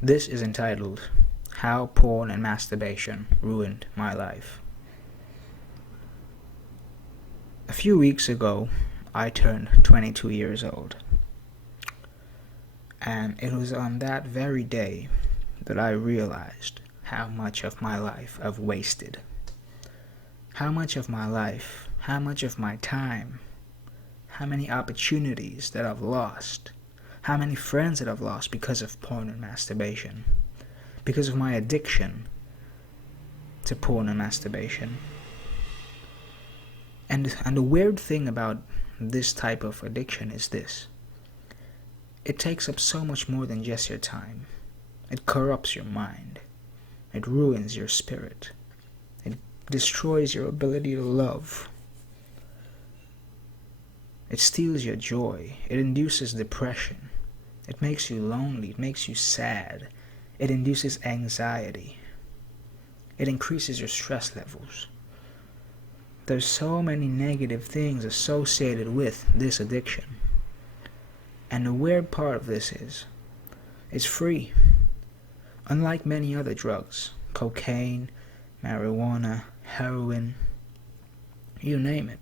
This is entitled, How Porn and Masturbation Ruined My Life. A few weeks ago, I turned 22 years old. And it was on that very day that I realized how much of my life I've wasted. How much of my life, how much of my time, how many opportunities that I've lost, how many friends that I've lost because of porn and masturbation, because of my addiction to porn and masturbation. And the weird thing about this type of addiction is this. It takes up so much more than just your time. It corrupts your mind. It ruins your spirit. It destroys your ability to love. It steals your joy. It induces depression. It makes you lonely. It makes you sad. It induces anxiety. It increases your stress levels. There's so many negative things associated with this addiction. And the weird part of this is, it's free. Unlike many other drugs, cocaine, marijuana, heroin, you name it.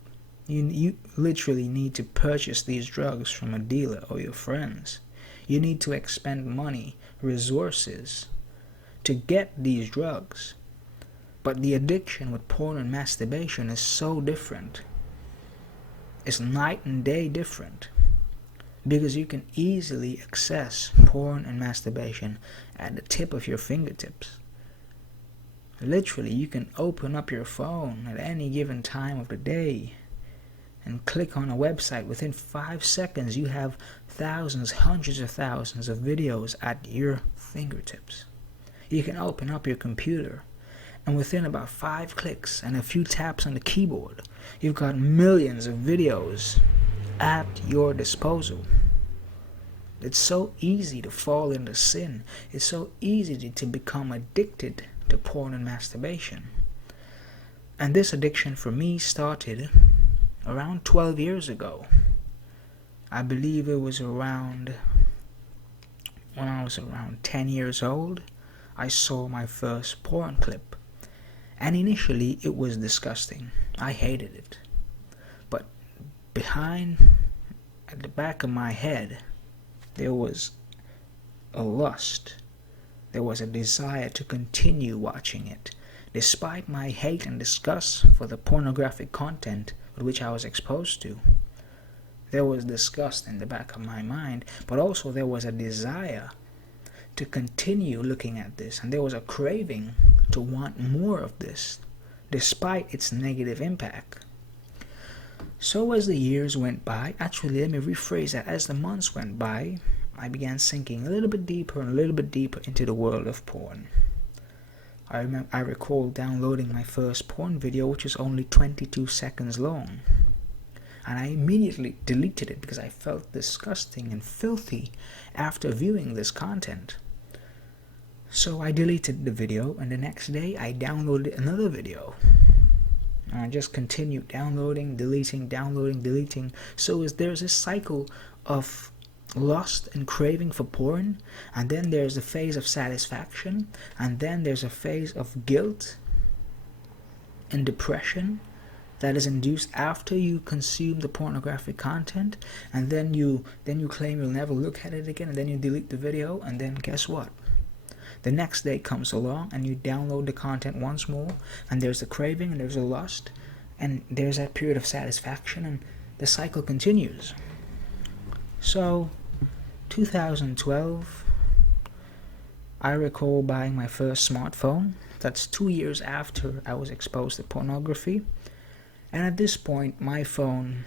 You literally need to purchase these drugs from a dealer or your friends. You need to expend money, resources, to get these drugs. But the addiction with porn and masturbation is so different. It's night and day different. Because you can easily access porn and masturbation at the tip of your fingertips. Literally, you can open up your phone at any given time of the day and click on a website. Within 5 seconds, you have thousands, hundreds of thousands of videos at your fingertips. You can open up your computer, and within about 5 clicks and a few taps on the keyboard, you've got millions of videos at your disposal. It's so easy to fall into sin. It's so easy to become addicted to porn and masturbation. And this addiction for me started around 12 years ago. I believe it was when I was around 10 years old, I saw my first porn clip. And initially it was disgusting. I hated it. But at the back of my head, there was a lust. There was a desire to continue watching it. Despite my hate and disgust for the pornographic content with which I was exposed to, there was disgust in the back of my mind, but also there was a desire to continue looking at this, and there was a craving to want more of this, despite its negative impact. So as the years went by, actually let me rephrase that, as the months went by, I began sinking a little bit deeper and a little bit deeper into the world of porn. I recall downloading my first porn video, which was only 22 seconds long. And I immediately deleted it because I felt disgusting and filthy after viewing this content. So I deleted the video, and the next day I downloaded another video. And I just continued downloading, deleting. So there's a cycle of lust and craving for porn, and then there's a phase of satisfaction, and then there's a phase of guilt and depression that is induced after you consume the pornographic content, and then you claim you'll never look at it again, and then you delete the video, and then guess what? The next day comes along and you download the content once more, and there's the craving and there's a lust, and there's that period of satisfaction, and the cycle continues. So 2012, I recall buying my first smartphone. That's 2 years after I was exposed to pornography. And at this point, my phone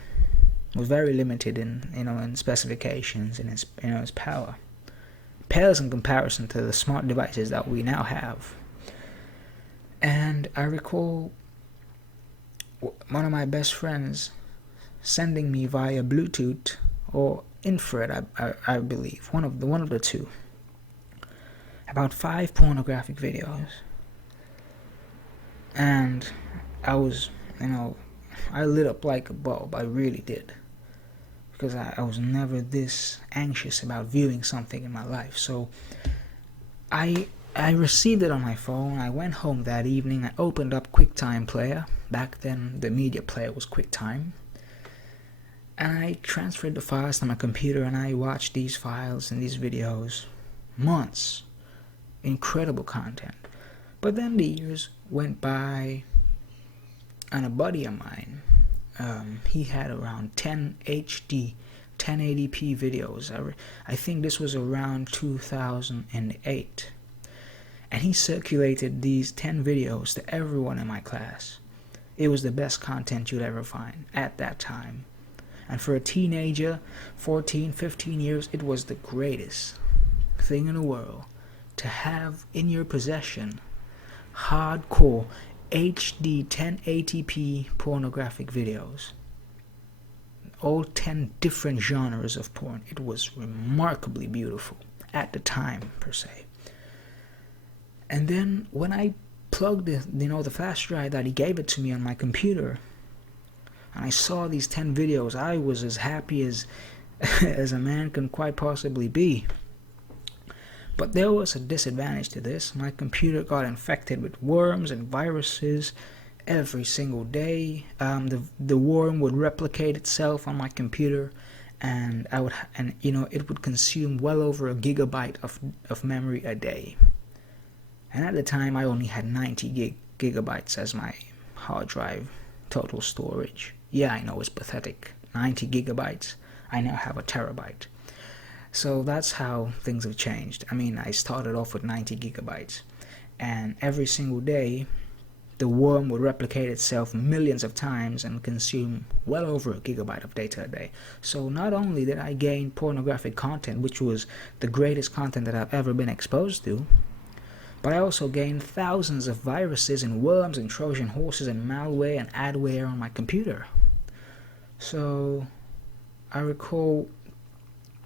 was very limited in specifications and its power. Pales in comparison to the smart devices that we now have. And I recall one of my best friends sending me via Bluetooth or infrared, I believe, one of the two, about 5 pornographic videos. And I was, I lit up like a bulb. I really did. Because I was never this anxious about viewing something in my life. So I received it on my phone. I went home that evening. I opened up QuickTime Player. Back then, the media player was QuickTime. And I transferred the files to my computer, and I watched these files and these videos. Months. Incredible content. But then the years went by, and a buddy of mine, he had around 10 HD 1080p videos. I think this was around 2008. And he circulated these 10 videos to everyone in my class. It was the best content you'd ever find at that time. And for a teenager, 14, 15 years, it was the greatest thing in the world to have in your possession hardcore HD 1080p pornographic videos. All 10 different genres of porn. It was remarkably beautiful at the time, per se. And then when I plugged the flash drive that he gave it to me on my computer, and I saw these 10 videos, I was as happy as as a man can quite possibly be. But there was a disadvantage to this. My computer got infected with worms and viruses every single day. The worm would replicate itself on my computer, and it would consume well over a gigabyte of memory a day. And at the time, I only had 90 gigabytes as my hard drive total storage. Yeah, I know it's pathetic. 90 gigabytes. I now have a terabyte. So that's how things have changed. I mean, I started off with 90 gigabytes, and every single day, the worm would replicate itself millions of times and consume well over a gigabyte of data a day. So not only did I gain pornographic content, which was the greatest content that I've ever been exposed to, but I also gained thousands of viruses and worms and Trojan horses and malware and adware on my computer. So I recall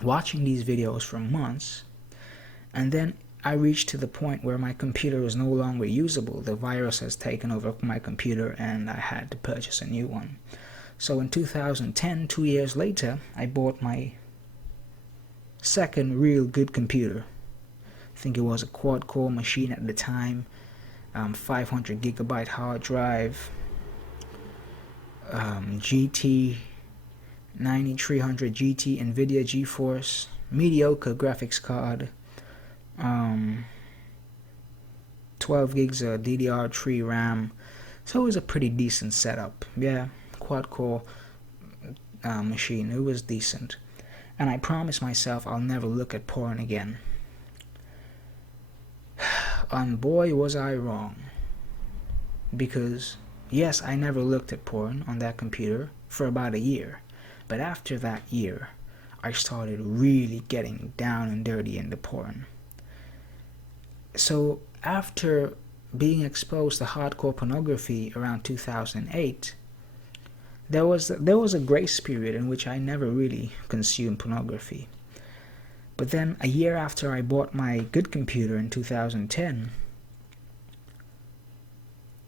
watching these videos for months, and then I reached to the point where my computer was no longer usable. The virus has taken over my computer, and I had to purchase a new one. So in 2010, 2 years later, I bought my second real good computer. I think it was a quad-core machine at the time, 500 gigabyte hard drive, GT 9300 GT NVIDIA GeForce, mediocre graphics card, 12 gigs of DDR3 RAM. So it was a pretty decent setup. Yeah, quad-core machine. It was decent. And I promised myself I'll never look at porn again. And boy, was I wrong. Because, yes, I never looked at porn on that computer for about a year. But after that year, I started really getting down and dirty into porn. So after being exposed to hardcore pornography around 2008, there was a grace period in which I never really consumed pornography. But then a year after I bought my good computer in 2010,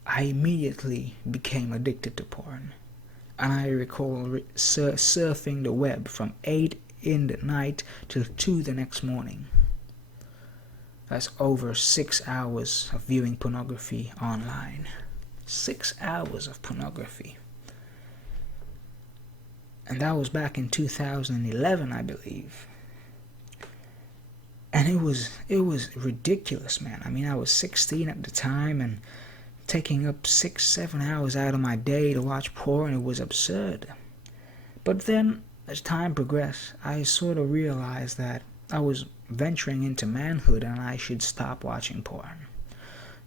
I immediately became addicted to porn. And I recall surfing the web from 8 in the night till 2 the next morning. That's over 6 hours of viewing pornography online. 6 hours of pornography. And that was back in 2011, I believe. And it was ridiculous, man. I mean, I was 16 at the time, and taking up 6-7 hours out of my day to watch porn, it was absurd. But then, as time progressed, I sort of realized that I was venturing into manhood and I should stop watching porn.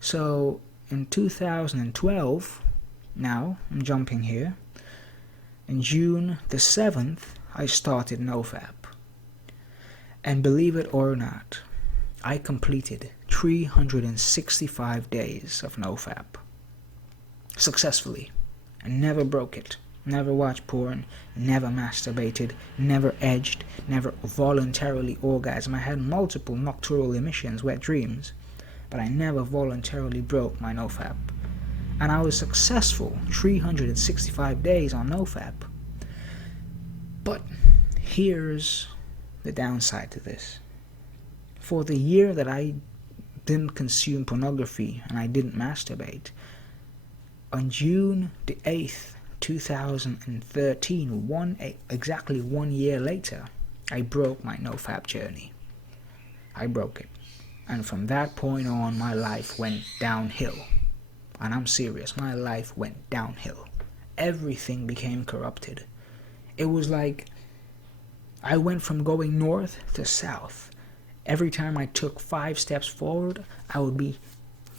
So, in 2012, now, I'm jumping here, in June the 7th, I started NoFap. And believe it or not, I completed 365 days of NoFap successfully, and never broke it. Never watched porn, never masturbated, never edged, never voluntarily orgasmed. I had multiple nocturnal emissions, wet dreams, but I never voluntarily broke my NoFap. And I was successful 365 days on NoFap. But here's the downside to this. For the year that I didn't consume pornography and I didn't masturbate. On June the 8th, 2013, exactly 1 year later, I broke my nofap journey. I broke it. And from that point on, my life went downhill. And I'm serious, my life went downhill. Everything became corrupted. It was like I went from going north to south. Every time I took 5 steps forward, I would be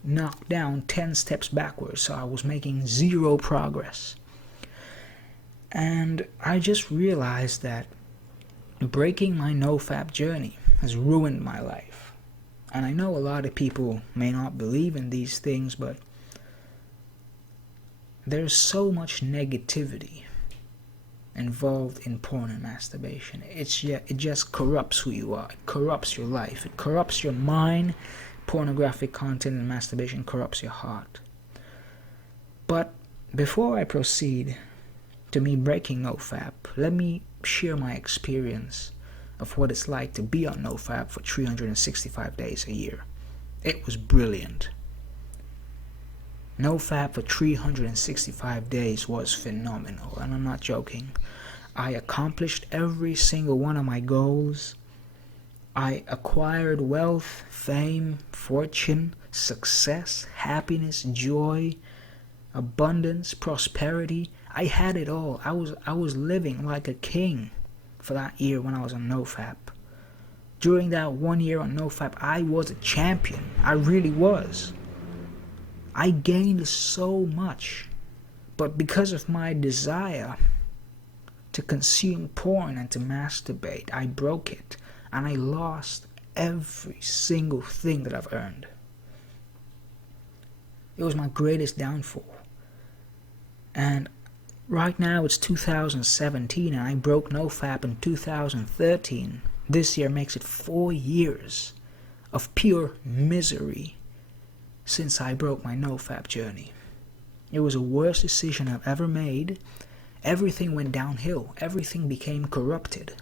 knocked down 10 steps backwards. So I was making zero progress. And I just realized that breaking my nofap journey has ruined my life. And I know a lot of people may not believe in these things, but there's so much negativity involved in porn and masturbation. It just corrupts who you are. It corrupts your life. It corrupts your mind. Pornographic content and masturbation corrupts your heart. But before I proceed to me breaking nofap, let me share my experience of what it's like to be on nofap for 365 days a year. It was brilliant. NoFap for 365 days was phenomenal, and I'm not joking. I accomplished every single one of my goals. I acquired wealth, fame, fortune, success, happiness, joy, abundance, prosperity. I had it all. I was living like a king for that year when I was on NoFap. During that 1 year on NoFap, I was a champion. I really was. I gained so much, but because of my desire to consume porn and to masturbate, I broke it, and I lost every single thing that I've earned. It was my greatest downfall. And right now it's 2017, and I broke nofap in 2013. This year makes it 4 years of pure misery since I broke my nofap journey. It was the worst decision I've ever made. Everything went downhill. Everything became corrupted.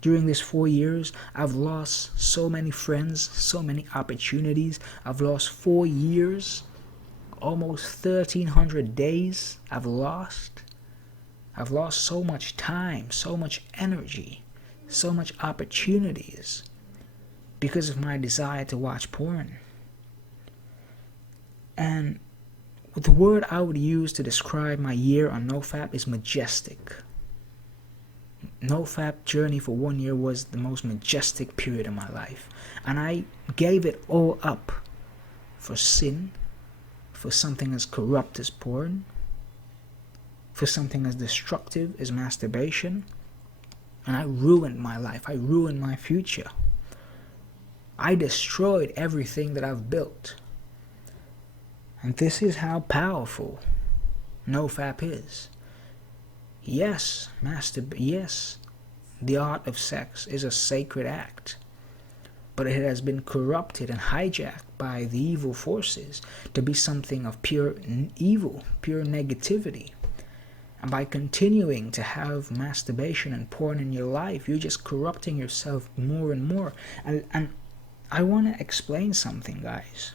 During these 4 years, I've lost so many friends, so many opportunities. I've lost 4 years, almost 1,300 days I've lost. I've lost so much time, so much energy, so much opportunities because of my desire to watch porn. And the word I would use to describe my year on nofap is majestic. NoFap journey for 1 year was the most majestic period of my life. And I gave it all up for sin, for something as corrupt as porn, for something as destructive as masturbation. And I ruined my life. I ruined my future. I destroyed everything that I've built. And this is how powerful nofap is. Yes, the art of sex is a sacred act, but it has been corrupted and hijacked by the evil forces to be something of pure evil, pure negativity. And by continuing to have masturbation and porn in your life, you're just corrupting yourself more and more. And I want to explain something, guys.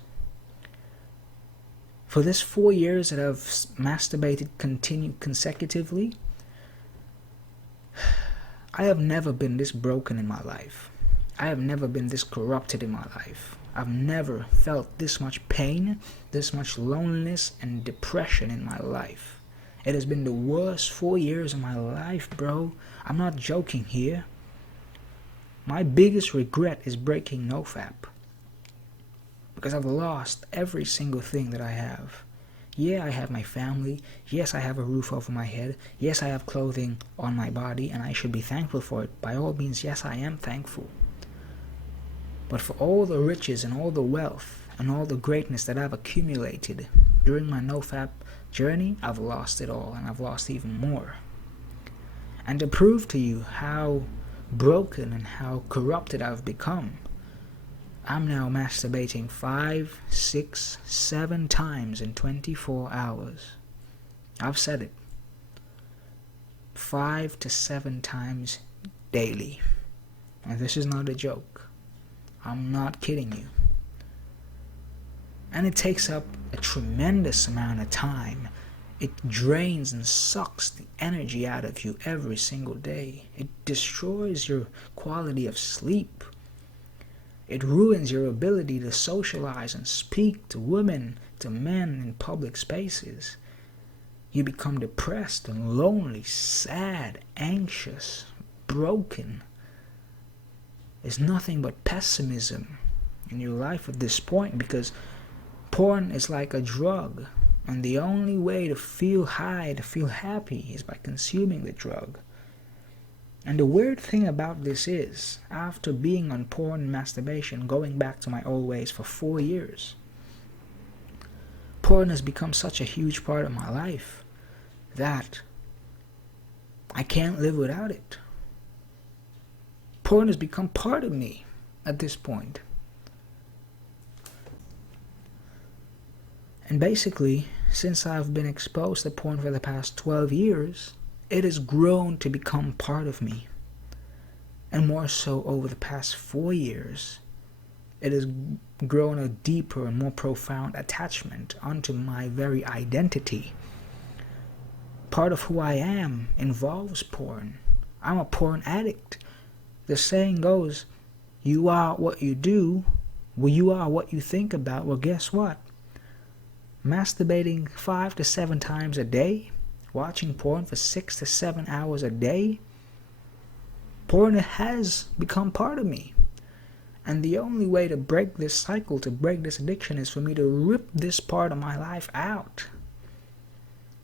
For this 4 years that I've masturbated consecutively, I have never been this broken in my life. I have never been this corrupted in my life. I've never felt this much pain, this much loneliness and depression in my life. It has been the worst 4 years of my life, bro. I'm not joking here. My biggest regret is breaking nofap, because I've lost every single thing that I have. Yeah, I have my family. Yes, I have a roof over my head. Yes, I have clothing on my body, and I should be thankful for it. By all means, yes, I am thankful. But for all the riches and all the wealth and all the greatness that I've accumulated during my nofap journey, I've lost it all, and I've lost even more. And to prove to you how broken and how corrupted I've become, I'm now masturbating 5, 6, 7 times in 24 hours. I've said it. 5 to 7 times daily. And this is not a joke. I'm not kidding you. And it takes up a tremendous amount of time. It drains and sucks the energy out of you every single day. It destroys your quality of sleep. It ruins your ability to socialize and speak to women, to men in public spaces. You become depressed and lonely, sad, anxious, broken. There's nothing but pessimism in your life at this point, because porn is like a drug, and the only way to feel high, to feel happy, is by consuming the drug. And the weird thing about this is, after being on porn and masturbation, going back to my old ways for 4 years, porn has become such a huge part of my life that I can't live without it. Porn has become part of me at this point. And basically, since I've been exposed to porn for the past 12 years, it has grown to become part of me. And more so over the past 4 years, it has grown a deeper and more profound attachment onto my very identity. Part of who I am involves porn. I'm a porn addict. The saying goes, you are what you do, well, you are what you think about. Well, guess what? Masturbating 5 to 7 times a day, watching porn for 6 to 7 hours a day, porn has become part of me. And the only way to break this cycle, to break this addiction, is for me to rip this part of my life out.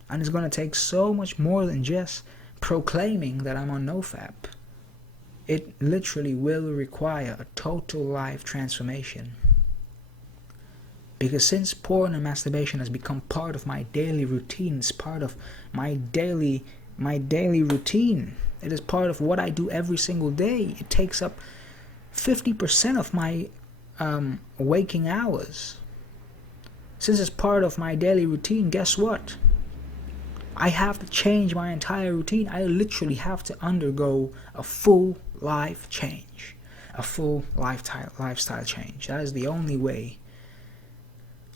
And it's going to take so much more than just proclaiming that I'm on NoFap. It literally will require a total life transformation. Because since porn and masturbation has become part of my daily routine, it's part of my daily routine. It is part of what I do every single day. It takes up 50% of my waking hours. Since it's part of my daily routine, guess what? I have to change my entire routine. I literally have to undergo a full life change, a full lifestyle change. That is the only way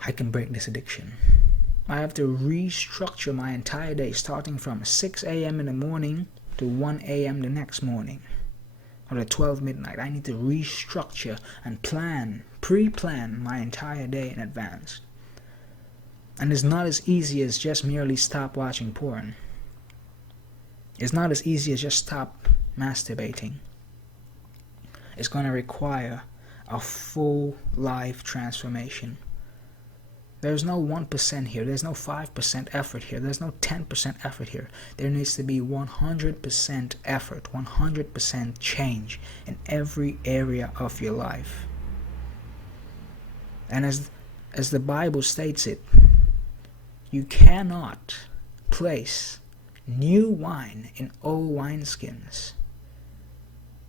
I can break this addiction. I have to restructure my entire day, starting from 6 a.m. in the morning to 1 a.m. the next morning, or at 12 midnight. I need to restructure and pre-plan my entire day in advance. And it's not as easy as just merely stop watching porn. It's not as easy as just stop masturbating. It's going to require a full life transformation. There's no 1% here. There's no 5% effort here. There's no 10% effort here. There needs to be 100% effort, 100% change in every area of your life. And as the Bible states it, you cannot place new wine in old wineskins.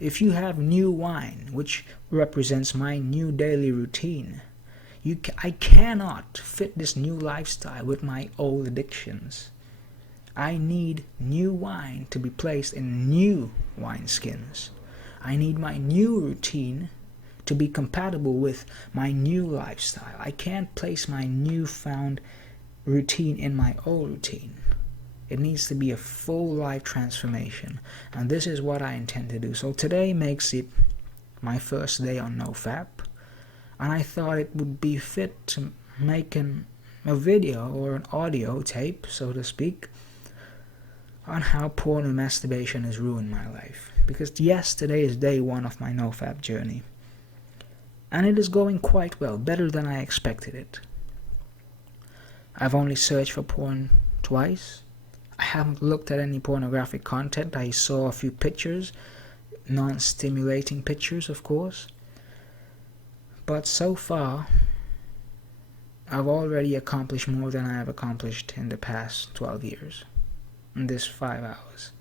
If you have new wine, which represents my new daily routine, I cannot fit this new lifestyle with my old addictions. I need new wine to be placed in new wineskins. I need my new routine to be compatible with my new lifestyle. I can't place my newfound routine in my old routine. It needs to be a full life transformation, and this is what I intend to do. So today makes it my first day on NoFap, and I thought it would be fit to make a video or an audio tape, so to speak, on how porn and masturbation has ruined my life. Because yes, today is day 1 of my NoFap journey, and it is going quite well, better than I expected it. I've only searched for porn twice. I haven't looked at any pornographic content. I saw a few pictures, non-stimulating pictures, of course. But so far, I've already accomplished more than I have accomplished in the past 12 years, in this 5 hours.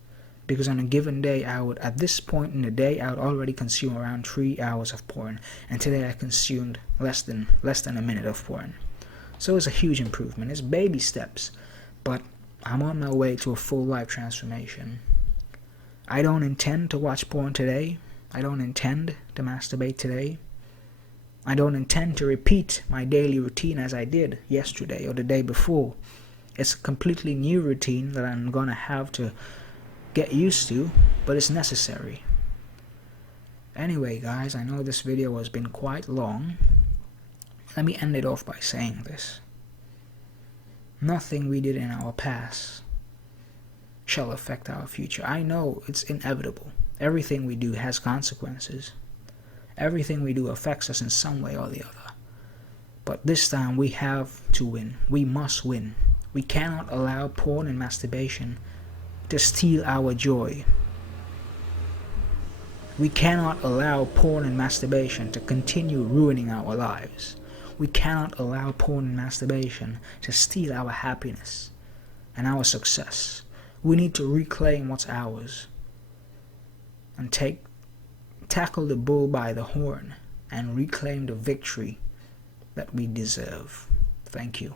Because on a given day, at this point in the day, I would already consume around 3 hours of porn. And today I consumed less than a minute of porn. So it's a huge improvement. It's baby steps, but I'm on my way to a full life transformation. I don't intend to watch porn today. I don't intend to masturbate today. I don't intend to repeat my daily routine as I did yesterday or the day before. It's a completely new routine that I'm gonna have to get used to, but it's necessary. Anyway, guys, I know this video has been quite long. Let me end it off by saying this. Nothing we did in our past shall affect our future. I know it's inevitable. Everything we do has consequences. Everything we do affects us in some way or the other. But this time we have to win. We must win. We cannot allow porn and masturbation to steal our joy. We cannot allow porn and masturbation to continue ruining our lives. We cannot allow porn and masturbation to steal our happiness and our success. We need to reclaim what's ours and tackle the bull by the horn and reclaim the victory that we deserve. Thank you.